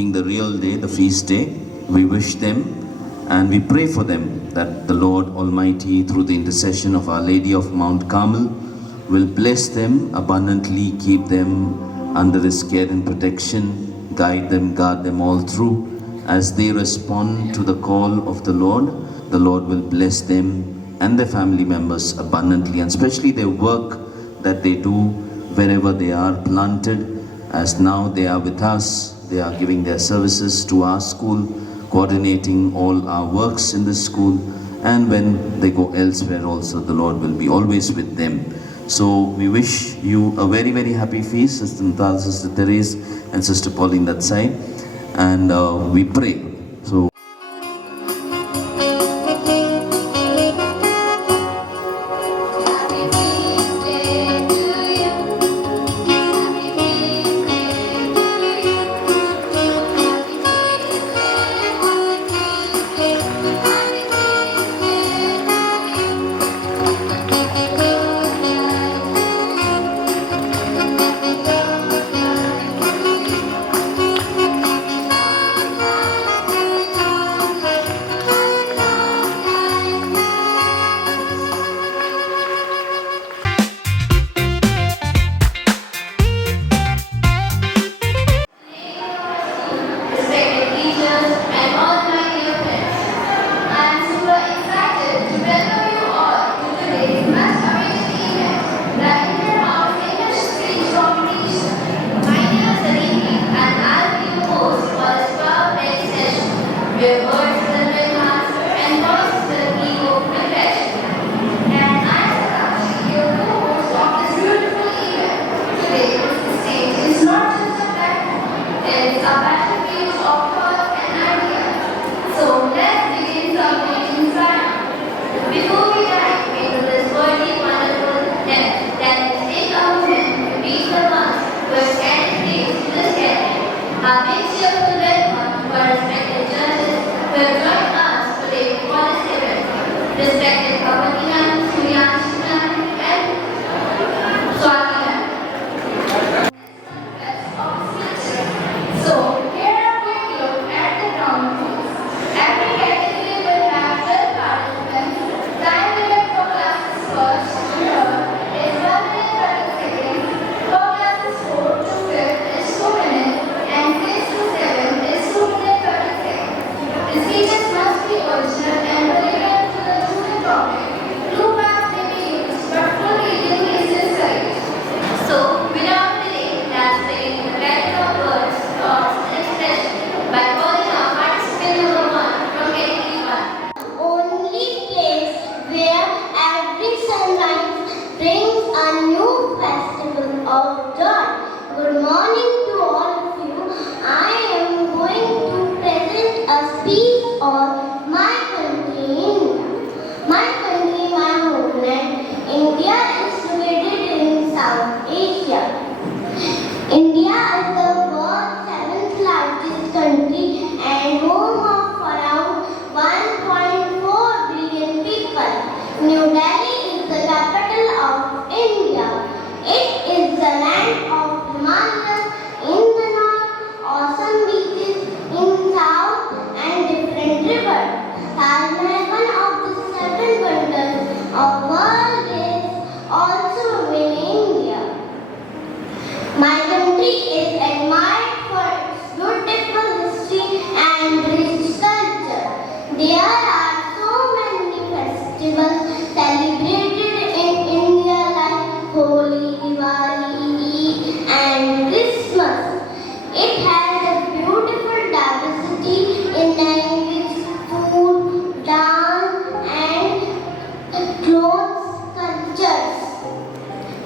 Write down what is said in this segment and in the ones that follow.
being the real day, the feast day. We wish them and we pray for them that the Lord Almighty, through the intercession of Our Lady of Mount Carmel, will bless them abundantly, keep them under His care and protection, guide them, guard them all through. As they respond to the call of the Lord will bless them and their family members abundantly, and especially their work that they do wherever they are planted. As now they are with us, they are giving their services to our school, coordinating all our works in the school, and when they go elsewhere also, the Lord will be always with them. So we wish you a very, very happy feast, Sister Natal, Sister Therese, and Sister Pauline that side. And we pray. So good morning to all of you. I am going to present a speech on my country, India. My country, my homeland. India is located in South Asia. India is the world's 7th largest country and home of around 1.4 billion people. New Delhi is the capital of India. It is the land of Himalayas in the north, awesome beaches in south, and different rivers. Taj Mahal, one of the 7 wonders of world, is also in India. My country is admired for its beautiful history and rich culture. There are so many festivals celebrated in India like Holi, Diwali, Eid, and Christmas. It has a beautiful diversity in language, food, dance, and clothes cultures.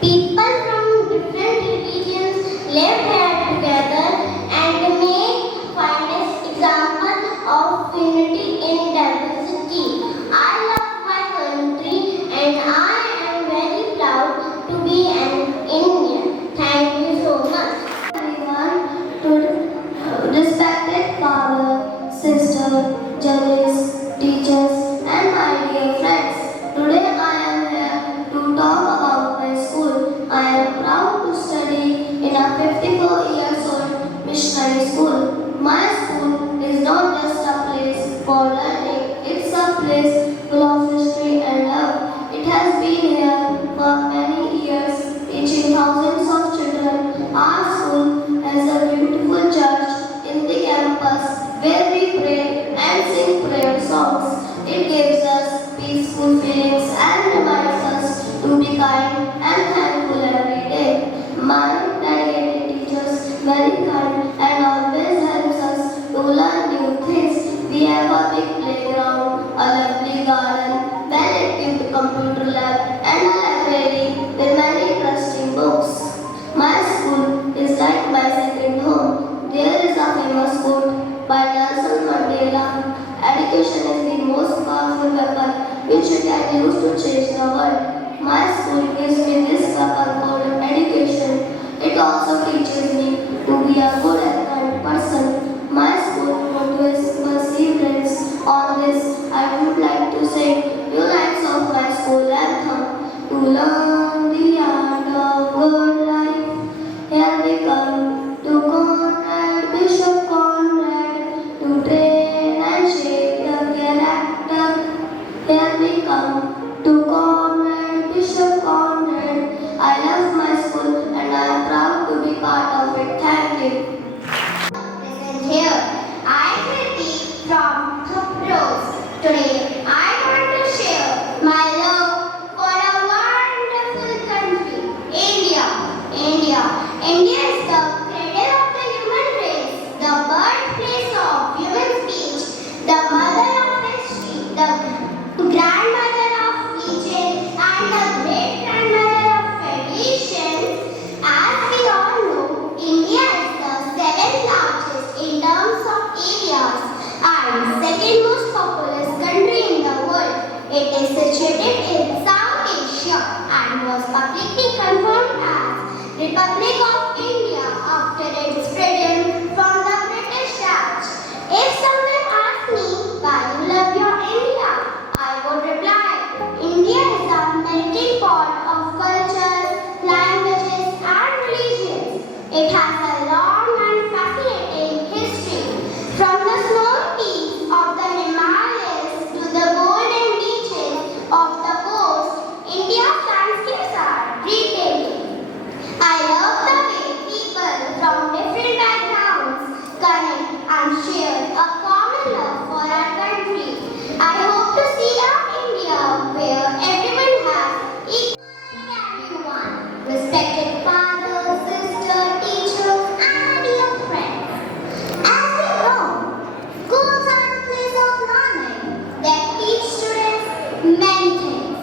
People from different religions live here together and make finest example of unity in diversity. I love my country and I am very proud to be an Indian. Thank you so much. Everyone, to respected father, sister, judges, teachers, and my dear friends. Today I am here to talk about my school. I am proud to study in a 54 years old missionary school. My school is not just a place for learning, it's a place full of history and love. It has been here for many years, teaching thousands of children. Our school has a beautiful church in the campus where we pray and sing prayer songs. It gives us peaceful feelings and reminds us to be kind and thankful every day. My dedicated teachers, very kind and always helps us to learn new things. We have a big playground, a lovely garden, well-equipped computer lab, and a library with many interesting books. My school is like my second home. There is a famous quote by Nelson Mandela: "Education is the most powerful weapon which you can use to change the world." My school gives me this weapon called education. It also teaches me to be a good and kind person. My school motto is perseverance. On this, I would like to sing few lines of my school anthem. To learn the art of good life, here we come to Conrad, Bishop Conrad, to train and shape the character. Here we come to Conrad, Bishop Conrad. I love my school and I am proud to be part of it. Thank you. Present here, I will be from Rose. Today, I want to share my love for a wonderful country, India. India is the cradle of the human race, the birthplace of human speech, the mother of history, the grandmother of legend, and the great-grandmother of traditions. As we all know, India is the seventh largest in terms of areas and second most populous country in the world. It is situated in South Asia and was publicly confirmed as Republic of India after its freedom from the British Raj. If someone asks me why you love your India, I would reply, India is a melting pot of cultures, languages and religions. It has a long and fascinating history. From the snow peaks of the Himalayas to the golden beaches of the coast, India's landscapes are breathtaking. I love the way people from different backgrounds connect and share a common love for our country. I hope to see a India where everyone has equal everyone, respected fathers, sisters, teachers, and dear friends. As we know, schools are a place of learning that teach students many things.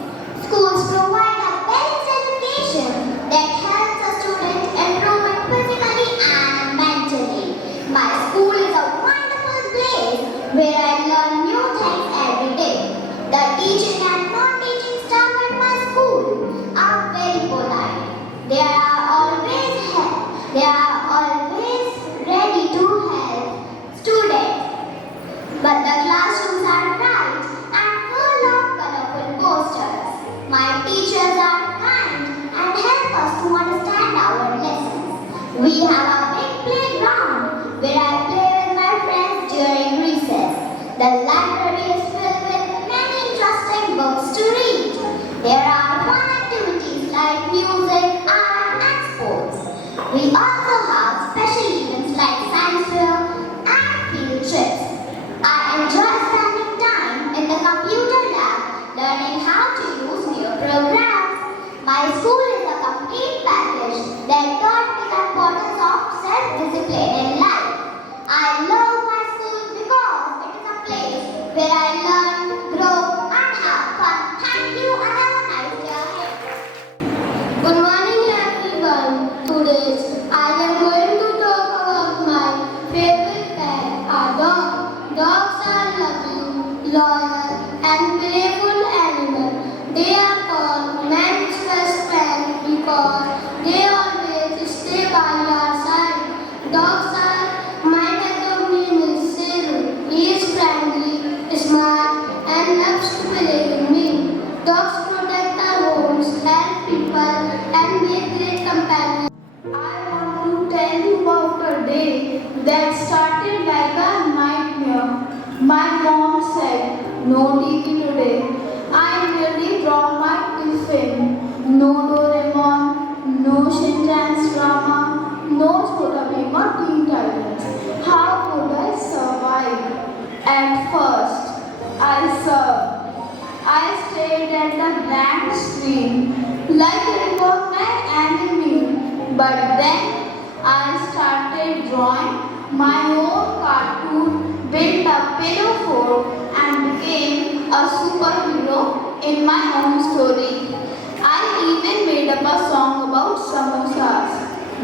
Schools provide a balanced education that helps a student improve physically and mentally. My school is a wonderful place where I learn new things every day. The teaching and non-teaching staff at my school are very polite. They are always ready to help students. But the classrooms are bright and full of colorful posters. My teachers are kind and help us to understand our lessons. We have a big playground where I play with my friends during recess. The library is filled with many interesting books to read. There are fun activities like music, art, and sports. We also have special events like science fair and field trips. I enjoy spending time in the computer lab learning how to use new programs. My school is a complete package that taught me the importance of self-discipline in life. I love my school because it is a place where I learn, grow, and have fun. Thank you and have a nice day ahead. Good morning everyone. Today I am going to talk that started like a nightmare. My mom said, no TV today. I nearly brought my tiffin. No Doraemon, no Shinjan's drama, no Chota Bheem or Teen Titans. How could I survive? At first, I served. I stared at the blank screen like it was my enemy. But then I started drawing my own cartoon, built a pillow fort, and became a superhero in my own story. I even made up a song about samosas.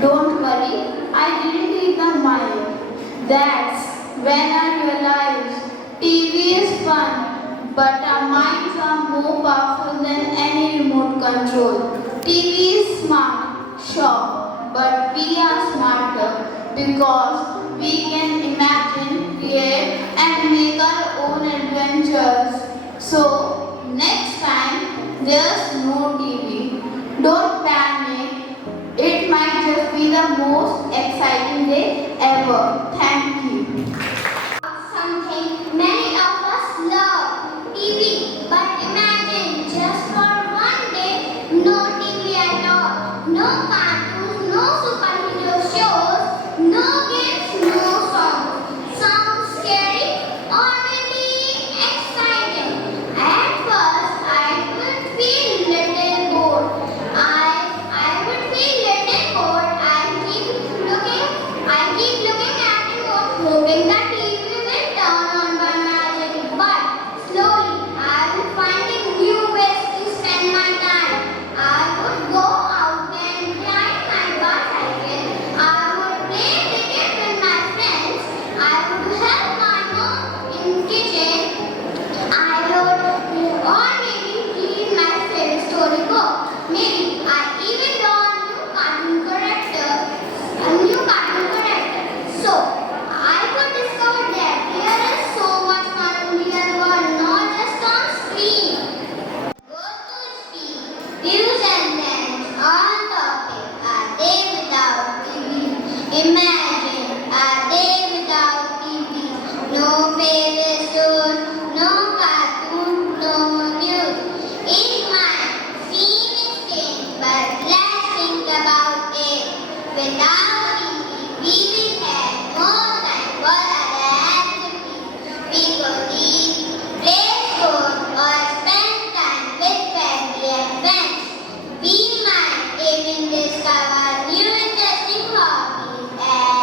Don't worry, I didn't eat them mine. That's when I realized TV is fun, but our minds are more powerful than any remote control. TV is smart, sure, but we are smarter because we can imagine, create, and make our own adventures. So, next time there's no TV, don't panic. It might just be the most exciting day ever. Thank you. Something many of us love, TV. But imagine just for one day, no TV at all. No cartoons, no superhero shows, no games, no songs. Sounds scary or maybe exciting. At first, I would feel little bored. I would feel little bored. I keep looking at remote, hoping that TV will turn on by magic. But slowly, I was finding new ways to spend my time. I would go out and ride my bicycle. I would play cricket with my friends. I would help my mom in kitchen. I would or maybe read my favorite storybook. Maybe I even draw a new cartoon character. So I could discover that there is so much fun in real world, not just on screen. Go to speak. Views and lands on topic. Are they without TV? Imagine, are they without TV? No favorite shows, no cartoon, no news. In mind, scene is changed, but let's think about it. Without TV, we will have more time for other activities. We could eat, play sport, or spend time with family and friends. We might even discover new interesting hobbies and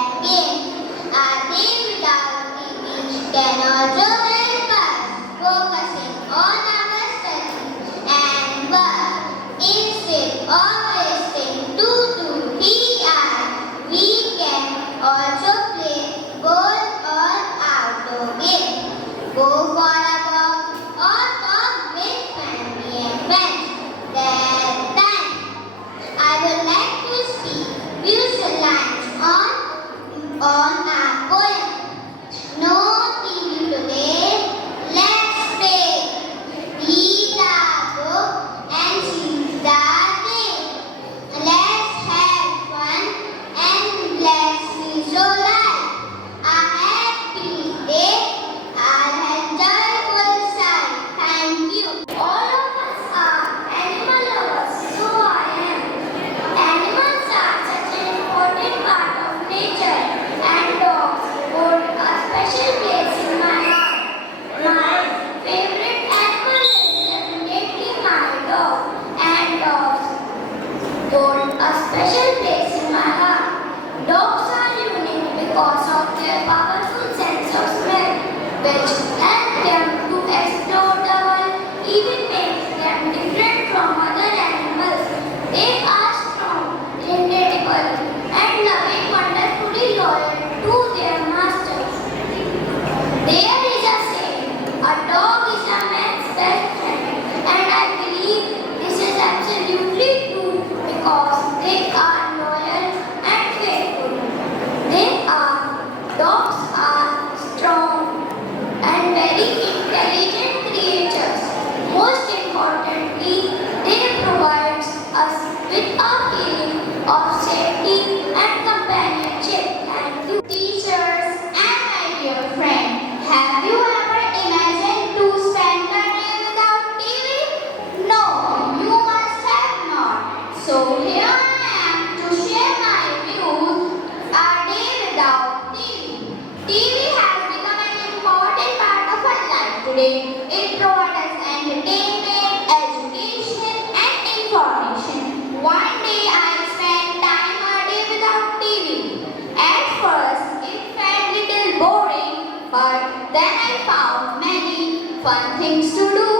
fun things to do.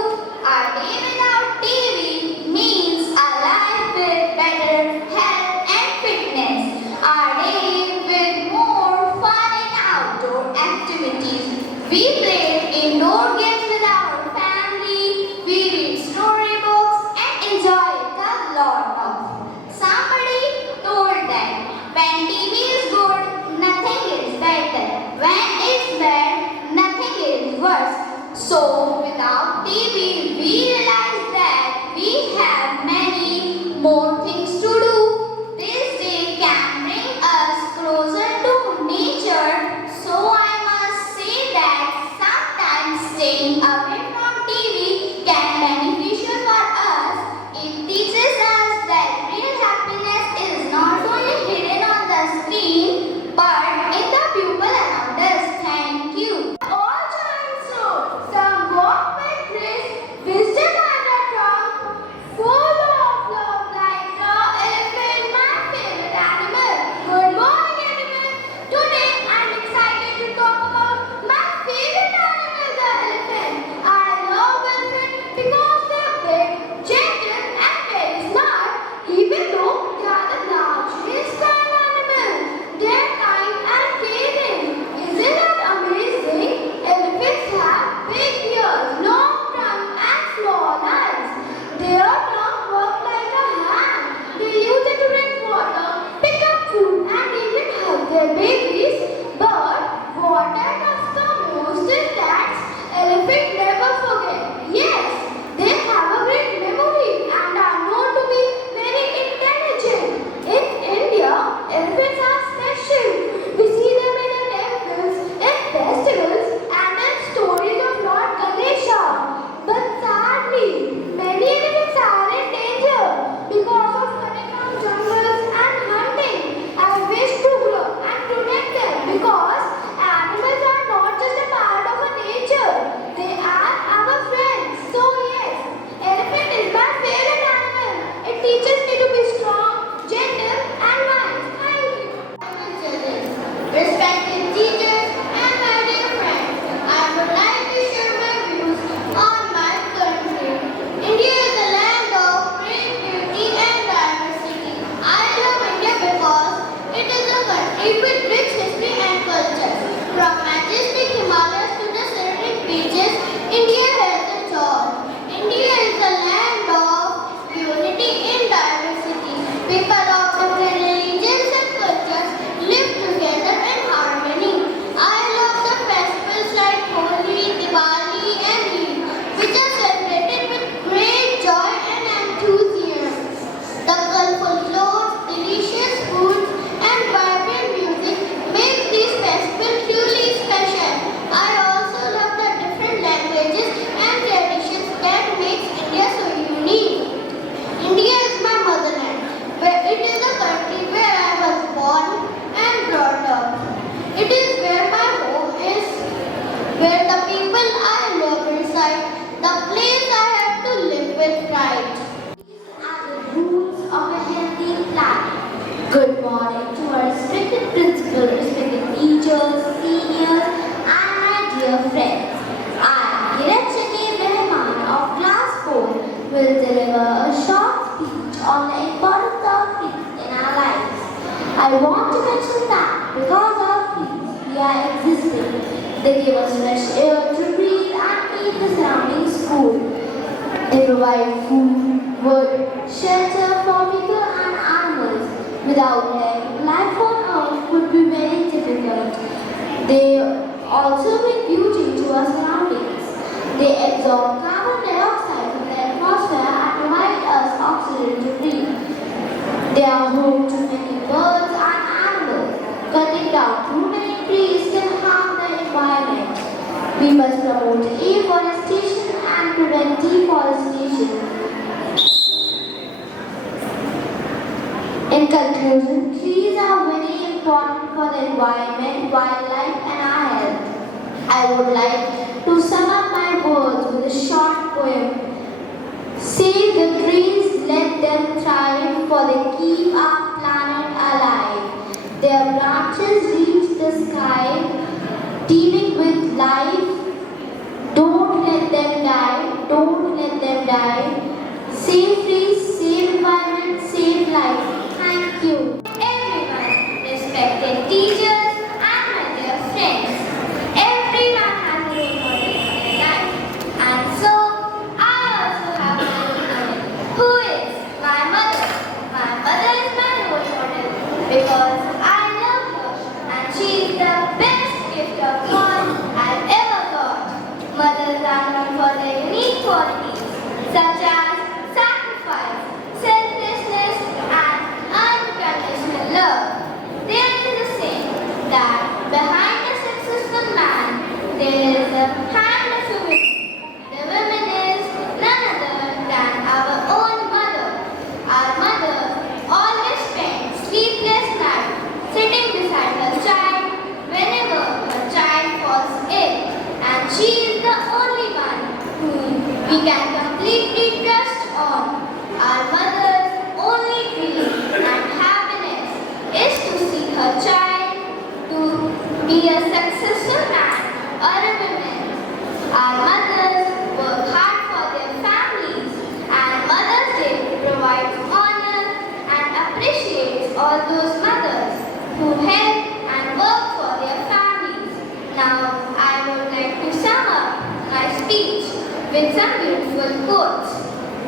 A day without TV means a life with better health and fitness. A day with more fun and outdoor activities. We played indoor games with our family. We read storybooks and enjoyed a lot of. Somebody told that when TV is good, nothing is better. When it's bad, nothing is worse. So without TV, we realize that we have many more things to do. This day can bring us closer to nature. So I must say that sometimes staying away from TV can be beneficial for us. It teaches us that real happiness is not only hidden on the screen, but in the people around us. Thank you. All giants rode, some walked with grace, wisdom and a tongue, full of love like the elephant, my favorite animal. Good morning, everyone. Today I'm excited to talk about my favorite animal, the elephant. I love elephants because they're big, gentle, and very smart. Even though they are the largest kind animal, they're kind and caring. Isn't that amazing? Elephants have big ears, long trunk, and small eyes. Their tongue works like a hand. They use it to drink water, pick up food, and even hug their babies. But what I love the most is that elephants never forget. Yes, they have a great memory and are known to be very intelligent. In India, elephants are special. We see them in the temples, in festivals, and in stories of Lord Ganesha. But sadly, many elephants are in danger because of cutting down jungles and hunting. I wish to grow and protect them because animals are not just a part of a nature. They are our friends. So yes, elephant is my favorite animal. It teaches me to be strong, gentle, and wise. Thank you. Respected teachers and my dear friends, I would like to share my views on my country. India is a land of great beauty and diversity. I love India because it is a country with rich history and culture. From majestic Himalayas to the serene beaches, India has it all. India is a land of unity in diversity. People of different religions and cultures live together in harmony. I love the festivals like Holi, Diwali, and Eid, which are celebrated with great joy and enthusiasm. The colorful clothes, delicious foods, and vibrant music make these festivals truly special. I also love the different languages and traditions that makes India so unique. India is my motherland, where it is a country where I was born and brought up. It is where my home is, where the people I love reside, the place I have to live with pride. These are the roots of a healthy planet. Good morning to our respected principal, respected teachers, seniors, and my dear friends. I, Kirachani Rahman of Class 4, will deliver a short speech on the importance of trees in our lives. I want to mention that because of trees, we are existing. They give us fresh air to breathe and keep the surroundings cool. They provide food, wood, shelter for people and animals. Without them, life on Earth would be very difficult. They also bring beauty to our surroundings. They absorb carbon dioxide from the atmosphere and provide us oxygen to breathe. They are home to many birds and animals. Cutting down too many trees can harm the environment. We must promote afforestation and prevent deforestation. In conclusion, trees are very important for the environment, wildlife, and our health. I would like to sum up my words with a short poem. Save the trees, let them thrive, for they keep our planet alive. Their branches reach the sky, teeming with life. Don't let let them die. Don't let them die. Save trees, save environment, save life. Thank you. Everyone, respected teachers and my dear friends, everyone has a role model in their life. And so, I also have a role model, who is my mother. My mother is my role model because I love her and she is the best gift of God I've ever got. Mothers are known for their unique qualities such as sacrifice, selflessness, and unconditional love. There is a saying that behind a successful man, there is a hand of a woman. The woman is none other than our own mother. Our mother always spends sleepless nights sitting beside her child whenever her child falls ill, and she is the only one whom we can completely trust on. Our mother's only dream and happiness is to see her child to be a successful man or a woman. Our mothers work hard for their families, and Mother's Day provides honor and appreciates all those mothers who help and work for their families. Now, I would like to sum up my speech with some beautiful quotes.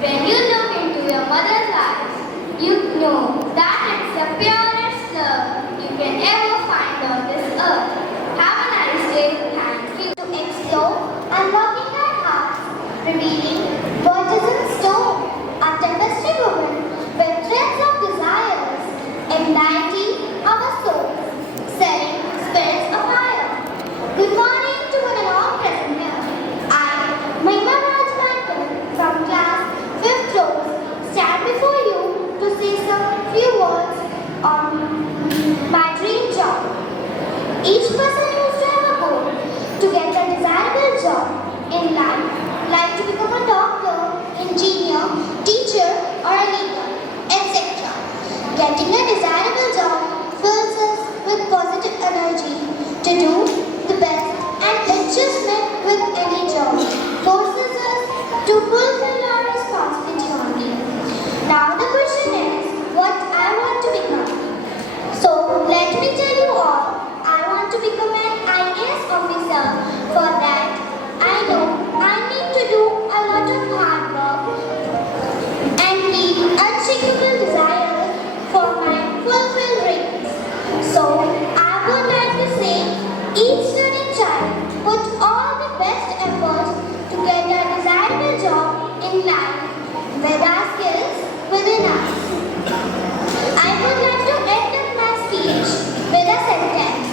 When you look into your mother's eyes, you know that it's the purest love you can ever find on this earth. Have a nice day. Thank you. To explore, unlocking our hearts, revealing virtues in stone, a tapestry woven with threads of desires, igniting our souls, setting spirits afire. Good morning to one and all present here. I, Mahima from class 5th Rose, stand before you to say some few words on my dream job. Each person used to have a goal to get a desirable job in life, like to become a doctor, engineer, teacher, or a leader, etc. Getting a desirable job fills us with positive energy to do the best, and it's just met with any job forces us to fulfill our responsibility only. Now the question is, what I want to become. So let me tell you all, I want to become an IAS officer. For that, I know I need to do a lot of hard work and lead unshakable desires for my fulfilled dreams. So I would like to say, each student child put all the best efforts to get a desirable job in life with our skills within us. I would like to end up my speech with a sentence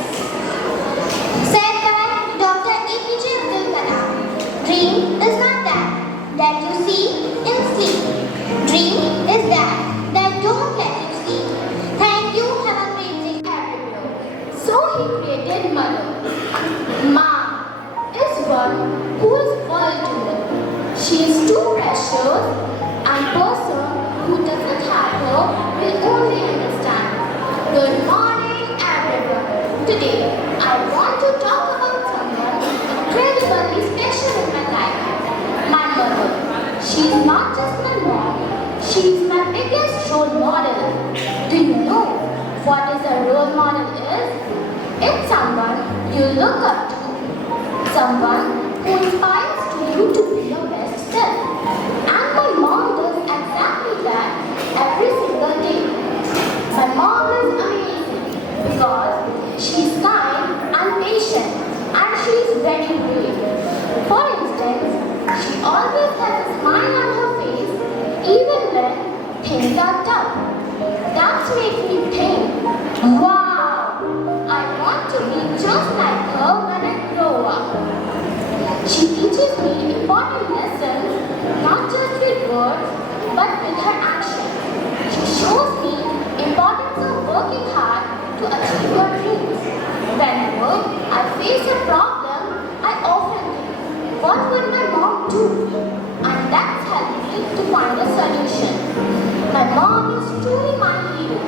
said by Dr. APJ Abdul Kalam. Dream is not that you see in sleep. Dream is that don't let you sleep. Thank you. Have a great day. So he created mother. Mom is one who is volatile. She is too precious, and person who doesn't have her will only understand. Good morning, everyone. Today, I want to talk about someone incredibly special in my life. My mother. She is not just my mom. She is my biggest role model. Do you know what is a role model is? It's someone you look up to. Someone who inspires you to be your best self. And my mom does exactly that every single day. My mom is amazing because she is kind and patient, and she is very brave. For instance, she always has a smile on her face even when things are tough. That makes me think, wow, I want to be just like her when I grow up. She teaches me important lessons, not just with words, but with her actions. She shows me importance of working hard to achieve your dreams. Whenever I face a problem, I often think, what would my mom do? And that's helped me to find a solution. My mom is truly my hero.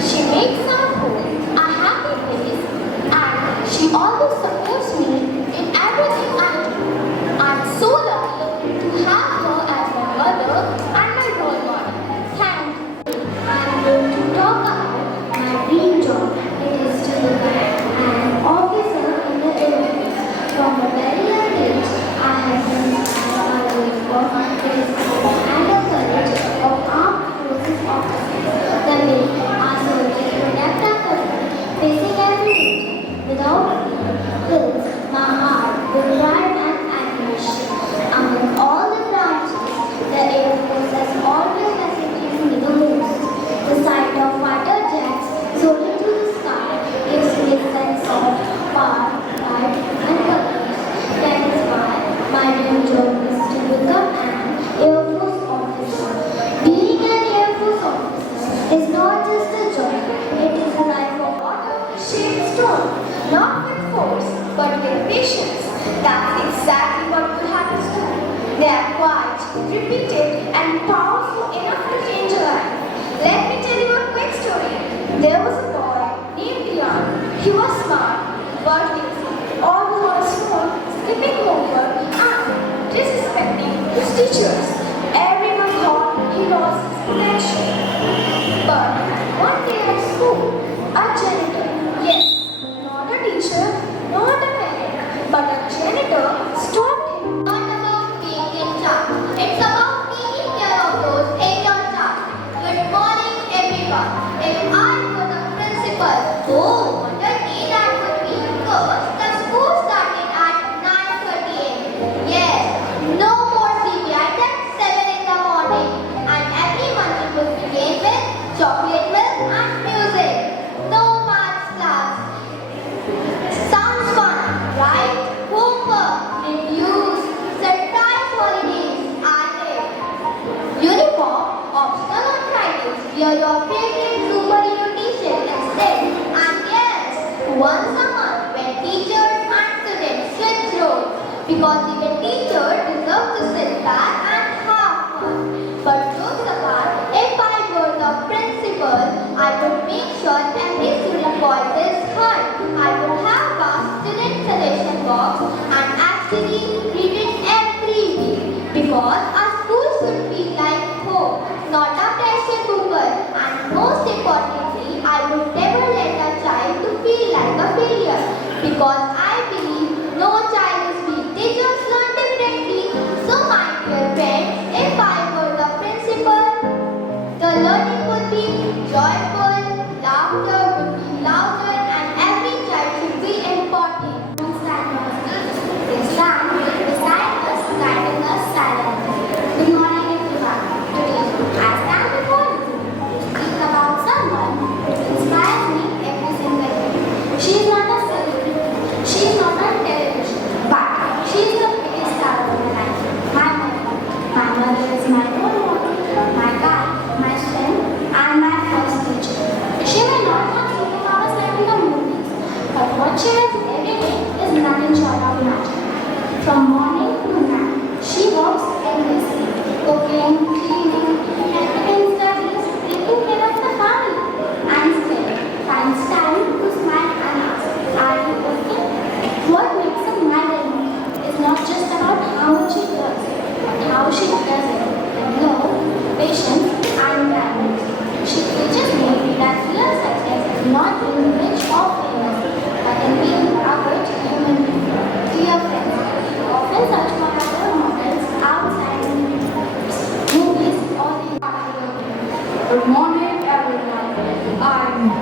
She makes our home a happy place, and she always supports me in everything I do. I'm of you fills my heart with pride and admiration. Among all the branches, the Air Force has always fascinated me the most. The sight of fighter jets soaring through the sky gives me a sense of power, pride, and purpose. That is why my dream job is to become an Air Force officer. Being an Air Force officer is not just a job, it is a life of Shaped stone, not with force, but with patience. That's exactly what good habits do. They are quiet, repeated, and powerful enough to change a life. Let me tell you a quick story. There was a boy named Marian. He was smart, but lazy, always on his phone, skipping homework, and disrespecting his teachers. Everyone thought he lost his potential. But one day at school, a janitor, yes, not a teacher, not a parent, but a janitor stopped him. Not about being in charge. It's about taking care of those in your charge. Good morning, everyone. If I were the principal, oh, what a day that would be. First, the school started at 9:30 a.m. Yes, no more CBI at 7 in the morning. And every Monday would begin with chocolate milk and music. No maths class. Sounds fun, right? Homework, reviews, surprise holidays, and uniform, optional on Fridays. Wear your favorite superhero t-shirt instead. And yes, once a month when teachers and students switch roles. Because even teachers deserve to sit back and have fun. But jokes apart, if I were the principal, I would make sure every student voice is heard. I would have a student suggestion box and actually read it every week. Because our school should be like home, not a pressure cooker. And most importantly, I would never let a child to feel like a failure. Because I believe no child is weak. They just learn differently. So my dear friends, if I were the principal, the learning would be joyful, laughter would be louder, and every child should be important. They stand beside us, guiding us silently. Good morning, everyone. Today, I stand before you to speak about someone who inspires me every single day. She is not a celebrity, she is not on television, but she is the biggest star of my life. My mother. My mother is my role model, my guide, my strength, and my first teacher. She may not have superpowers like in the movies, but what she does every day is nothing short of magic. From morning to night, she works endlessly, cooking, cleaning, helping studies, taking care of the family, and still finds time to smile and ask, "Are you okay?" What makes a mother is not just about how much she does, but how she does it with love, patience, and kindness. She teaches me that real success is not being rich or famous, but in being a good human being. Dear friends, we often search for our role models outside in movies or the Good morning, everyone. I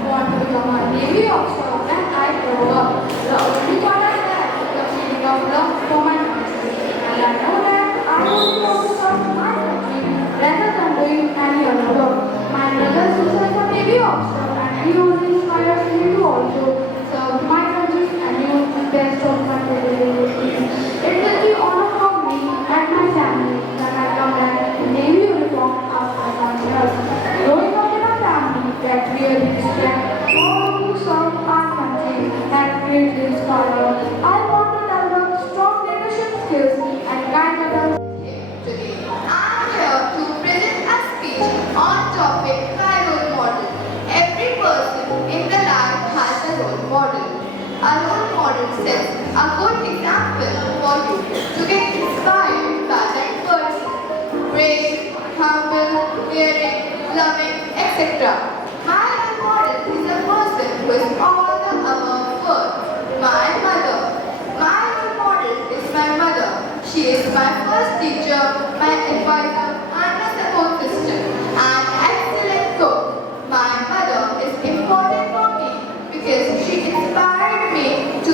want to become a Navy officer when I grow up. The only thought I had was the feeling of love for my country. And I know that I only want to serve my country rather than doing any other work. My brother is also a Navy officer and he only inspires me to also serve my country and use the best of my abilities. It will be honor for me and my family that I come back in Navy uniform after 1 year. Growing up in a family that really respect all who serve our country and greatly inspire, I want to develop strong leadership skills and guide others. Today, I am here to present a speech on topic my role model. Every person in the life has a role model. A role model sets a good example for you to get inspired by that person. Brave, humble, caring, loving, etc. My role model is a person who is all the above words. My mother. My role model is my mother. She is my first teacher, my advisor, and my support system, and excellent cook. My mother is important for me because she inspired me to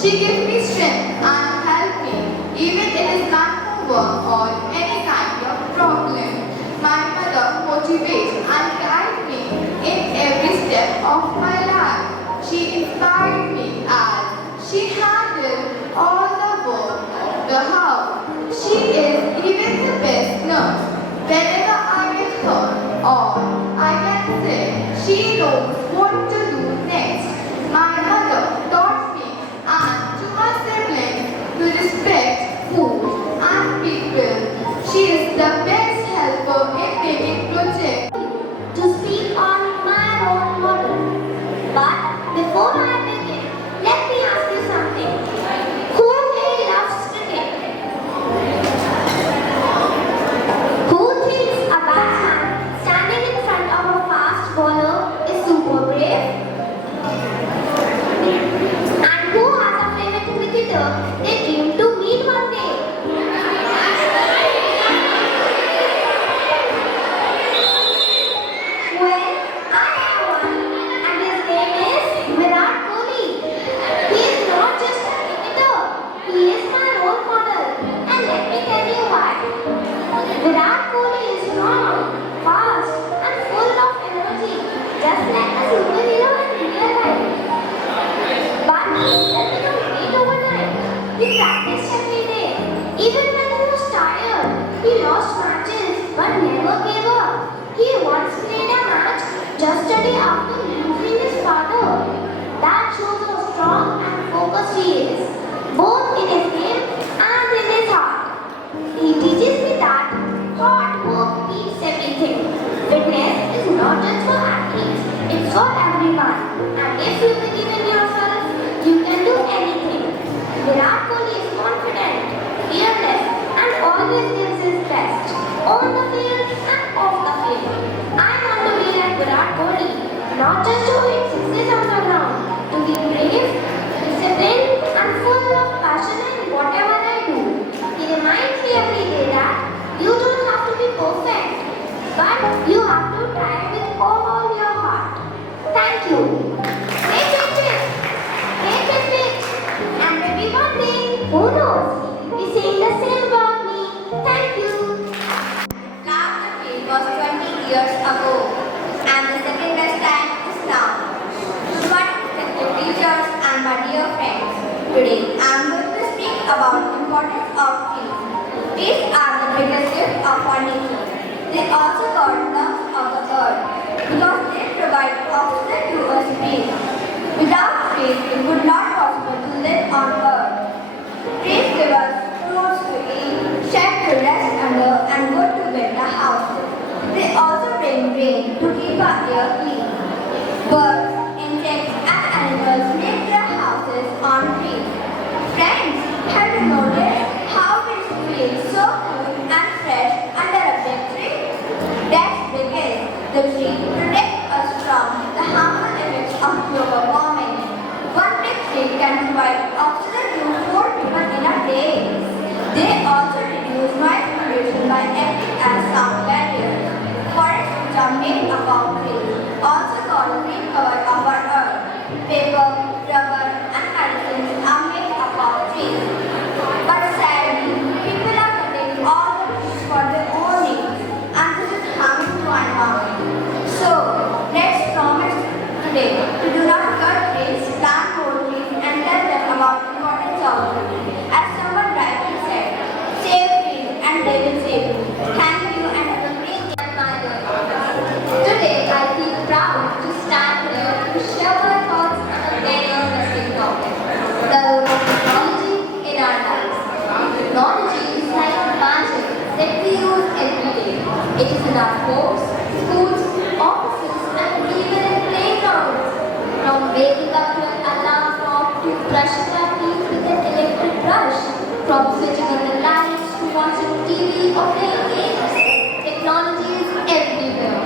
She gives me strength and helps me, even if it is not work or any kind of problem. My mother motivates and guides me in every step of my life. She inspired me as she handled all the work of the house. She is even the best nurse. Whenever I get hurt or I get sick, she knows what to do next. My mother taught me and to my siblings to respect food and people. She is the best helper in making projects. To speak on my role model. But before I begin, let me ask you something. Who here loves cricket? Who thinks a batsman standing in front of a fast bowler is super brave? And who has a favorite cricketer they dream to meet one day? Well, I am one, and his name is Virat Kohli. He is not just a cricketer, he is my role model. And let me tell you why. Virat Kohli is strong, fast, and full of energy, just like a superhero in real life. But he doesn't become great overnight. He practiced every day. Even when he was tired, he lost matches but never gave up. He once played a match just a day after losing his father. That shows how strong and focused he is, both in his game and in his heart. He teaches me that hard work beats everything. Fitness is not just for athletes, it's for everyone. And if you believe in yourself, you can do anything. Virat Kohli is confident, fearless, and always gives his best, on the field and off the field. I want to be like Virat Kohli, not just to hit sixes on the ground, to be brave, disciplined, and full of passion in whatever I do. He reminds me every day that you don't have to be perfect, but you have to try with all your heart. Thank you. Wait, wait, wait. Wait, wait, wait. And maybe one day, who knows, be saying the same about me. Thank you. Last April was 20 years ago, and the second best time is now. So what respected teachers and my dear friends, today I am going to speak about the importance of trees. Trees are the biggest gift of our nature. They also called lungs of the earth because they provide oxygen to us breathe. Without trees, it would not possible to live on earth. Trees give us fruits to eat, shed to rest under, and wood to build our houses. They also bring rain to keep our air clean. Birds, insects, and animals make their houses on trees. Friends, have you noticed how it feels so cool and fresh under a big tree? That's because the tree protects us from the harmful effects of global warming. One big tree can provide oxygen to 4 people in a day. They also reduce noise pollution by acting as sound barriers. Forests, which are made up of trees, also called the green cover of our earth. Paper, rubber, and medicines are made up of trees. But sadly, people are cutting all the trees for their own needs, and this is harming to our environment. So, let's promise today to do not cut trees, plant more trees, and tell them about the importance of trees. As someone rightly said, save trees and they will save you. Thank you and have a great day, my dear. Today, I feel proud to stand here to share my thoughts on a very interesting topic, the role of technology in our lives. Technology is like magic that we use every day. It is in our homes, schools, offices, and even in playgrounds. From waking up to an alarm clock to brushing our teeth with an electric brush, from switching on the lights to watching TV or playing games, technology is everywhere.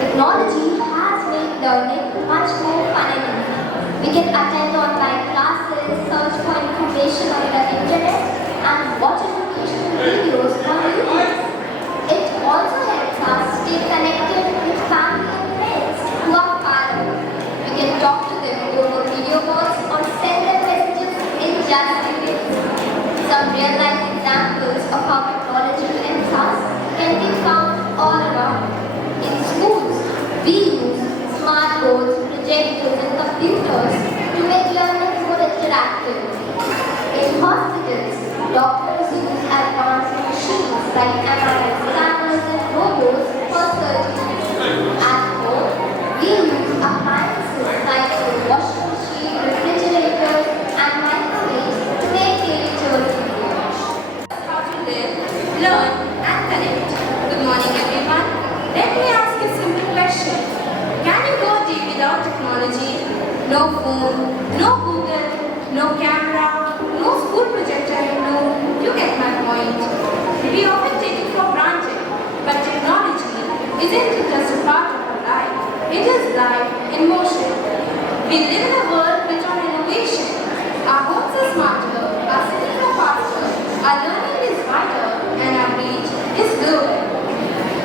Technology has made learning much more fun and easy. We can attend online classes, search for information on the internet, and watch educational videos on YouTube. It also helps us stay connected with family and friends who are far away. We can talk to them over video calls or send them messages have boards, projectors, and computers to make learning more interactive. In hospitals, doctors use advanced machines like MRI scanners and robots for surgery. At home, we use appliances like the washing machine, refrigerators, and microwaves to make daily chores easier. How to live, learn, and connect. Good morning, everyone. Let me ask a simple question. Can you go a day without technology? No phone, no Google, no camera, no school projector, no. You get my point. We often take it for granted, but technology isn't just a part of our life. It is life in motion. We live in a world built on innovation. Our homes are smarter, our cities are faster, our learning is wider, and our reach is global.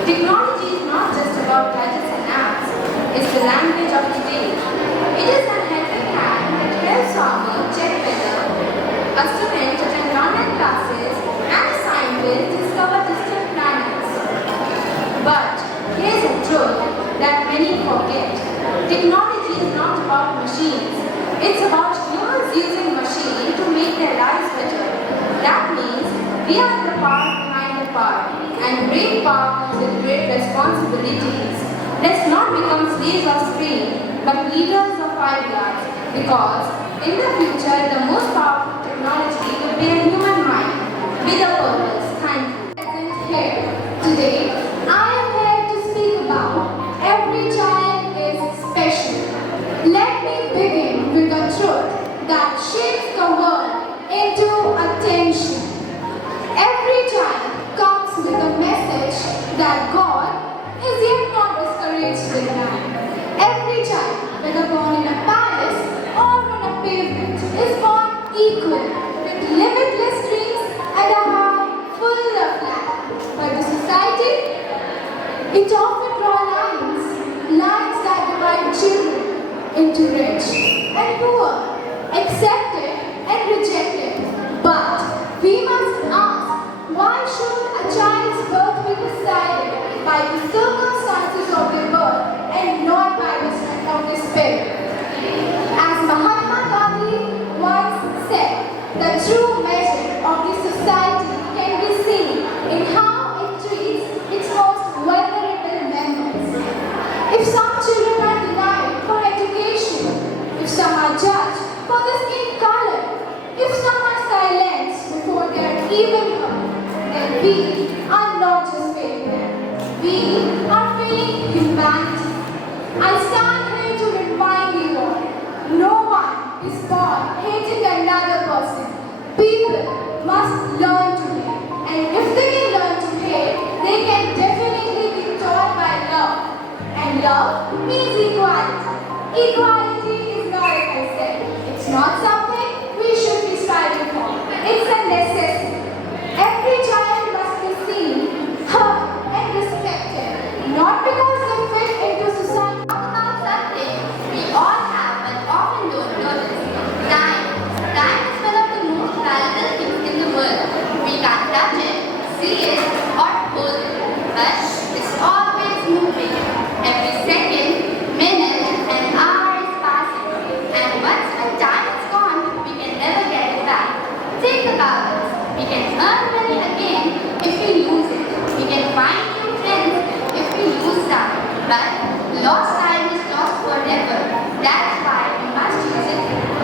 Technology is not just about gadgets and apps. It's the language of today. It is a helping hand that helps farmer check weather, a student attend online classes, and a scientist discover distant planets. But here's the truth that many forget. Technology is not about machines. It's about humans using machines to make their lives better. That means we are the power behind the power, and great power comes with great responsibilities. Let's not become slaves of screen, but leaders of ideas, because in the future, the most powerful technology will be a human mind with a purpose. Thank you. Here. Today, I am here to speak about every child is special. Let me begin with the truth that shapes the world into attention. Every child comes with a message that God is yet not discouraged with them. Every child, whether born in a palace or on a pavement, is born equal with limitless dreams and a heart full of life. But the society, it often draws lines that divide children into rich and poor, accepted and rejected. But we must ask, why should a child's birth be decided by the circumstances of their birth and not by the strength of the spirit? As Mahatma Gandhi once said, the true measure of the society can be seen in how it treats its most vulnerable members. If some children are denied for education, if some are judged for the skin color, if some are silenced before they are even heard, then we are not just failing them. We are failing humanity. I stand here to remind you all, no one is born hating another person. People must learn to hate. And if they can learn to hate, they can definitely be taught by love. And love means equality. Equality is not a concept. It's not something we should be striving for. It's a necessity. Every child must be seen, heard, and respected. Not because they fit into society. Talk about something we all have but often don't notice. Time. Time is one of the most valuable things in the world. We can't touch it, see it, or hold it. But it's always moving. Every second, minute, and hour is passing. And once when time is gone, we can never get it back. Think about it. We can earn money again if we lose it. We can find new friends if we lose some. But lost time is lost forever. That's why we must use it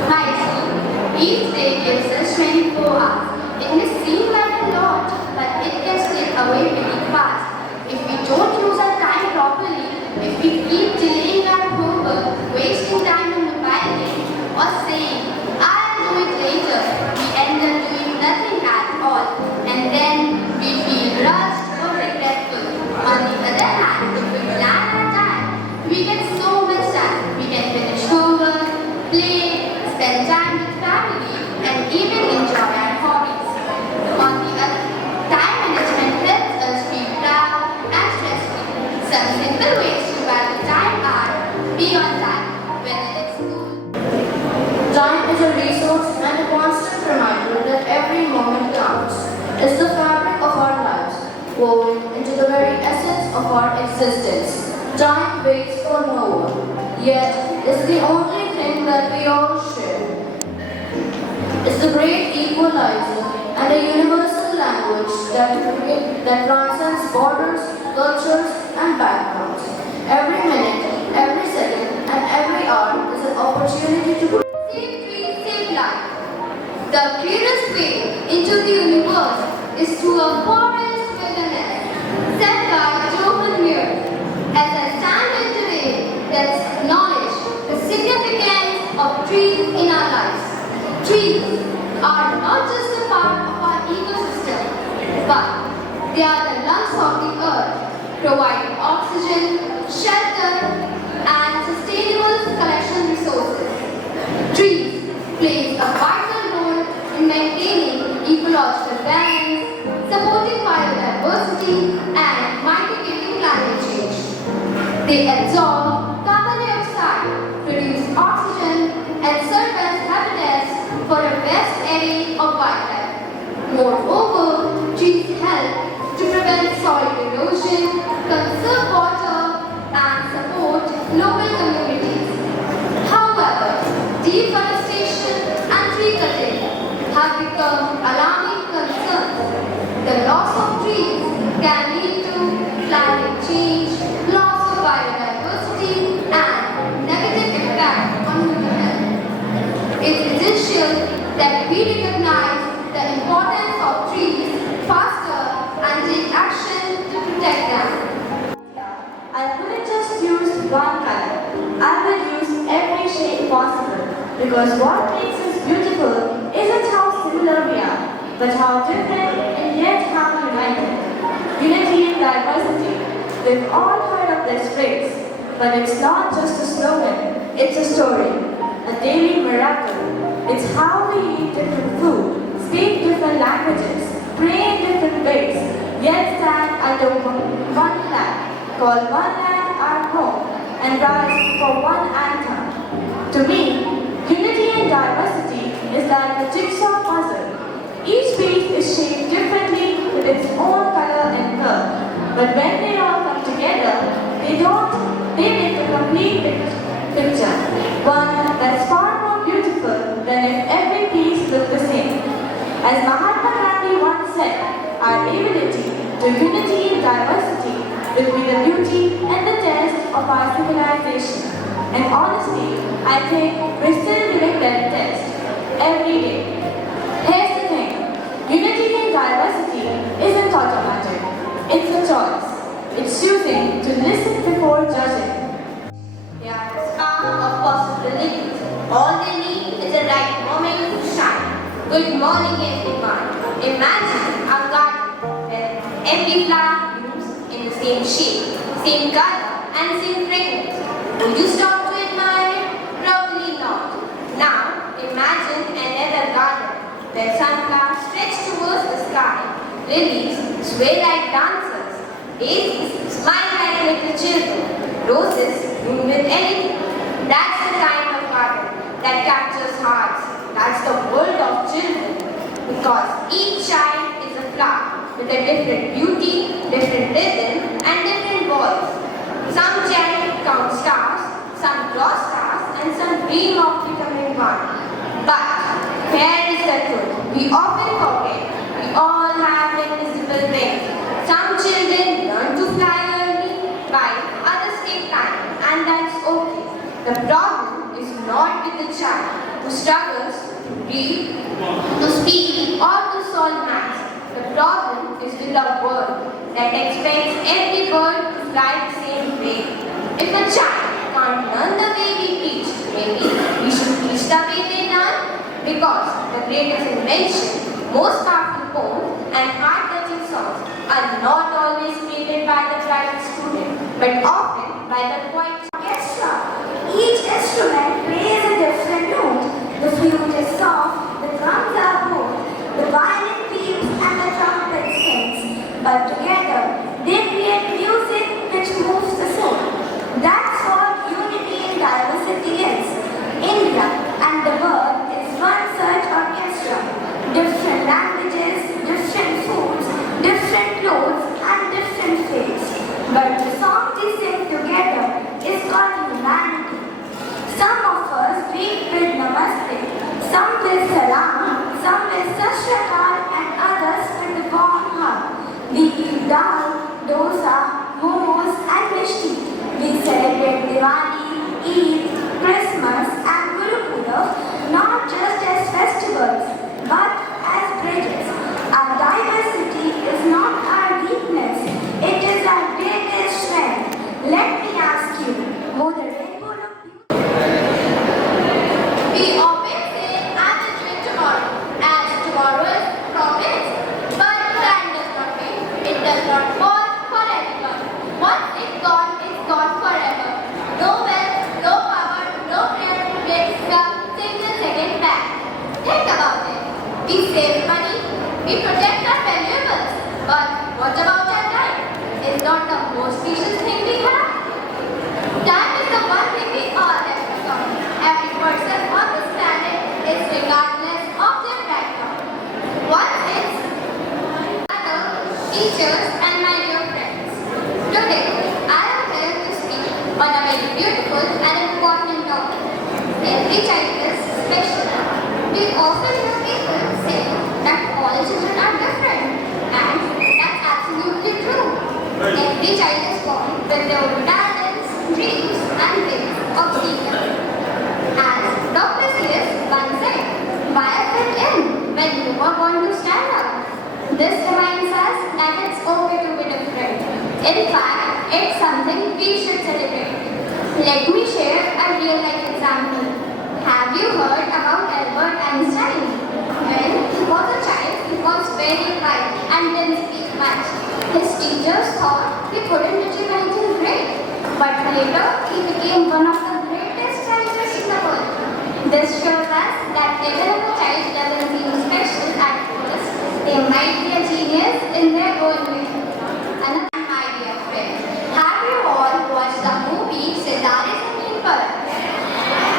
wisely. Each day gives us 24 hours. It may seem like a lot, but it can slip away really fast. If we don't use our time properly, if we keep delaying our homework, wasting time on mobile games, or saying, I'll do it later, we end up doing nothing at all. And then we feel rushed or regretful. On the other hand, if we plan our time, we get so much done. We can finish homework, play, spend time with family, and even enjoy our hobbies. On the other, time management helps us feel proud and stress-free. Some simple ways to value time are: be on time, whether it's school. Time is a resource and a constant reminder that every moment counts. It's the fabric of our lives, woven into the very essence of our existence. Time waits for no one, yet it's the only thing that we all share. It's the great equalizer and a universal language that transcends borders, cultures, and backgrounds. Every minute, every second, and every hour is an opportunity to grow. Save trees, save life. The clearest way into the universe is through a forest wilderness set by Johan Muir. As I stand here today, let's acknowledge the significance of trees in our lives. Trees are not just a part of our ecosystem, but they are the lungs of the earth, providing oxygen, shelter, and sustainable collection resources. Trees play a vital role in maintaining ecological balance, supporting biodiversity, and mitigating climate change. They absorb carbon dioxide, produce oxygen, and serve as habitats for a vast array of wildlife. Moreover, trees help to prevent soil erosion, conserve water, and support local communities. However, deforestation and tree cutting have become alarming concerns. The loss of trees can lead to climate change, loss of biodiversity, and negative impact on human health. It's essential that we recognize the importance of trees faster and take action to protect them. I wouldn't just use one color. I would use every shade possible. Because what makes us beautiful isn't how similar we are, but how different and yet how united. Unity in diversity. We've all heard of this phrase, but it's not just a slogan, it's a story, a daily miracle. It's how we eat different food, speak different languages, pray in different ways, yet stand under one flag, call one land our home, and rise for one anthem. To me, unity and diversity is like a jigsaw puzzle. Each piece is shaped differently with its own color and curve, but when they all come together, they make a complete picture, one that's far more beautiful than if every piece looked the same. As Mahatma Gandhi once said, our ability to unity in diversity will be the beauty and the test of our civilization. And honestly, I think we're still doing that test every day. Here's the thing, unity in diversity isn't automatic. It's a choice. It's choosing to listen before judging. They are a spark of possibilities. All they need is the right moment to shine. Good morning, everyone. Imagine a garden where every flower blooms in the same shape, same color, and same fragrance. Will you stop to admire it? Probably not. Now, imagine another garden where sunflowers stretch towards the sky, lilies sway like dancers, daisies smile like little children, roses bloom with energy. That's the kind of garden that captures hearts. That's the world of children. Because each child is a flower with a different beauty, different rhythm, and different voice. Some child count stars, some draw stars, and some dream of becoming one. But here is the truth. We often forget we all have invisible wings. Some children learn to fly early, while others take time, and that's okay. The problem is not with the child who struggles to read, to speak, or to solve maths. The problem is with a world that expects every bird to fly the same way. If a child can't learn the way we teach, maybe we should teach the way they learn. Because the greatest invention, most powerful poems, and heart-touching songs are not always created by the private student, but often by the quiet Orchestra. Each instrument plays a different note. The flute is soft, the drums are bold, the violin peeps and the trumpet sings. But together, they create music which moves the soul. That's what unity in diversity is. India and the world is one such orchestra. Different languages, different foods, different clothes, and different faiths. But the song they sing together is called humanity. We protect our valuables. But what about our time? Is not the most precious thing we have? Time is the one thing we all have to count. Every person on this planet is regardless of their background. Once it's teachers and my dear friends. Today, I am here to speak on a very beautiful and important topic. Every child is special. We often hear people say that all children are different, and that's absolutely true. Every child is born with their own talents, dreams, and ways of being. As Dr. C.S. once said, why fit in when you are born to stand out? This reminds us that it's okay to be different. In fact, it's something we should celebrate. Let me share a real life example. Have you heard about Albert Einstein? When he was a child, he was very bright and didn't speak much. His teachers thought he couldn't achieve anything great. But later, he became one of the greatest scientists in the world. This shows us that even if a child doesn't seem special at first, they might be a genius in their own way. And my dear friend, have you all watched the movie Siddhartha Par?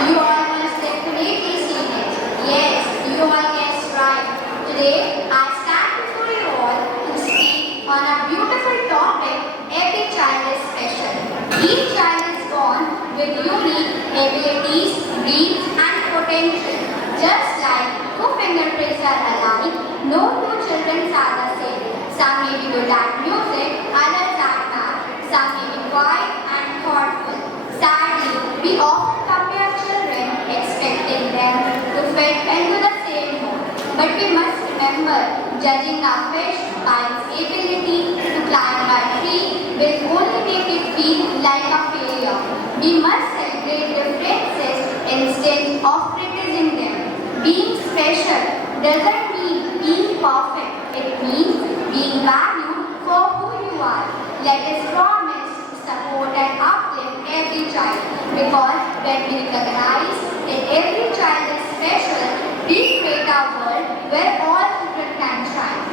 You all must definitely seen it. Yes, you all guessed right. Today, I stand before you all to speak on a beautiful topic. Every child is special. Each child is born with unique abilities, dreams, and potential. Just like two fingerprints are alike, no two children are the same. Some may be good at music, others at math. Some may be quiet and thoughtful. Sadly, we often compare children, expecting them to fit into the same mold. But we must remember, judging a fish by its ability to climb a tree will only make it feel like a failure. We must celebrate differences instead of criticizing them. Being special doesn't mean being perfect. It means being valued for who you are. Let us promise to support and uplift every child. Because when we recognize that every child is special, we create a world where all children can shine.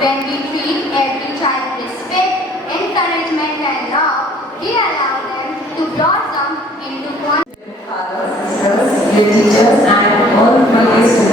When we treat every child with respect, encouragement, and love, we allow them to blossom into one. Fathers, sisters, dear teachers, and all my students.